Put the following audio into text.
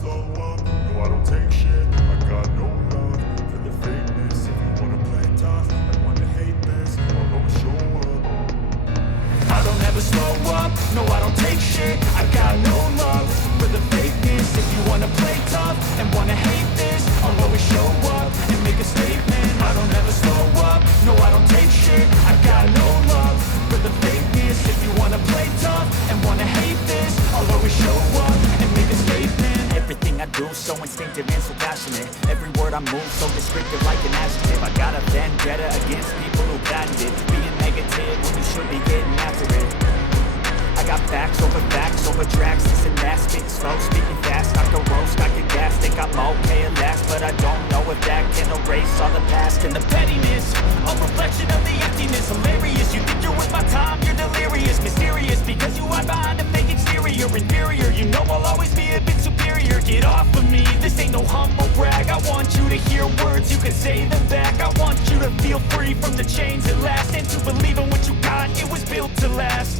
slow up, no I don't take shit. I got no love for the fakeness. If you wanna play tough and wanna hate this, I'll always show up. I don't ever slow up, no I don't take shit. I got no love for the fakeness. If you wanna play tough and wanna hate this, I'll always show up and make a statement. I don't ever slow up, no I don't take shit. I got no love for the fakeness. If you wanna play tough and wanna hate this, I'll always show up and make a statement. Everything I do so instinctive and so passionate. Every word I move so descriptive like an adjective. I got a vendetta against people who patented being negative when you should be getting after it. I got facts over tracks, this and that, spitting slow, speaking fast, I can roast, I can gas, think I'm okay at last, but I don't know if that can erase all the past and the pettiness, a reflection of the emptiness, hilarious, you think you're worth my time, you're delirious, mysterious, because you hide behind a fake exterior, inferior, you know I'll always be a bit superior, get off of me, this ain't no humble brag, I want you to hear words, you can say them back, I want you to feel free from the chains at last, and to believe in what you got, it was built to last.